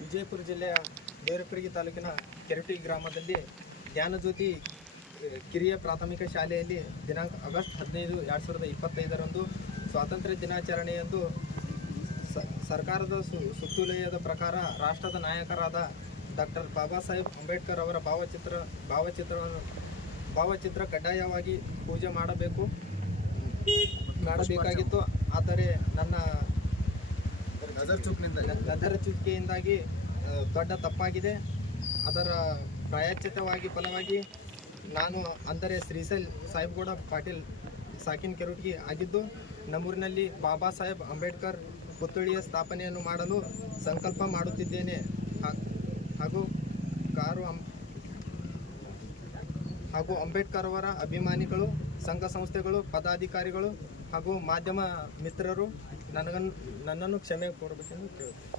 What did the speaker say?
ವಿಜಯಪುರ ಜಿಲ್ಲೆಯ ದೇವರಪುರಗಿ ತಾಲೂಕಿನ ಕೆರಟಿ ಗ್ರಾಮದಲ್ಲಿ ಜ್ಞಾನಜ್ಯೋತಿ ಕಿರಿಯ ಪ್ರಾಥಮಿಕ ಶಾಲೆಯಲ್ಲಿ ದಿನಾಂಕ ಆಗಸ್ಟ್ ಹದಿನೈದು ಎರಡು ಸಾವಿರದ ಇಪ್ಪತ್ತೈದರಂದು ಸ್ವಾತಂತ್ರ್ಯ ದಿನಾಚರಣೆಯಂದು ಸರ್ಕಾರದ ಸು, ಸುತ್ತೋಲೆಯದ ಪ್ರಕಾರ ರಾಷ್ಟ್ರದ ನಾಯಕರಾದ ಡಾಕ್ಟರ್ ಬಾಬಾ ಸಾಹೇಬ್ ಅಂಬೇಡ್ಕರ್ ಅವರ ಭಾವಚಿತ್ರ ಭಾವಚಿತ್ರ ಭಾವಚಿತ್ರ ಕಡ್ಡಾಯವಾಗಿ ಪೂಜೆ ಮಾಡಬೇಕು, ಮಾಡಬೇಕಾಗಿತ್ತು. ಆದರೆ ನನ್ನ ನಜರ್ ಚುಕ್ನಿಂದ, ಗದರ ಚುಕ್ಕೆಯಿಂದಾಗಿ ದೊಡ್ಡ ತಪ್ಪಾಗಿದೆ. ಅದರ ಪ್ರಾಯಚಿತವಾಗಿ ಫಲವಾಗಿ ನಾನು ಅಂದರೆ ಶ್ರೀಶೈಲ್ ಸಾಹೇಬ್ಗೌಡ ಪಾಟೀಲ್ ಸಾಕಿನ್ ಕೆರುಟ್ಗಿ ಆಗಿದ್ದು, ನಮ್ಮೂರಿನಲ್ಲಿ ಬಾಬಾ ಸಾಹೇಬ್ ಅಂಬೇಡ್ಕರ್ ಪುತ್ಥಳಿಯ ಸ್ಥಾಪನೆಯನ್ನು ಮಾಡಲು ಸಂಕಲ್ಪ ಮಾಡುತ್ತಿದ್ದೇನೆ. ಹಾಗೂ ಕಾರು ಹಾಗೂ ಅಂಬೇಡ್ಕರ್ ಅವರ ಅಭಿಮಾನಿಗಳು, ಸಂಘ ಸಂಸ್ಥೆಗಳು, ಪದಾಧಿಕಾರಿಗಳು ಹಾಗೂ ಮಾಧ್ಯಮ ಮಿತ್ರರು ನನಗನ್ನು ನನ್ನನ್ನು ಕ್ಷಮೆ ಕೊಡಬೇಕೆಂದು ಕೇಳುತ್ತೇನೆ.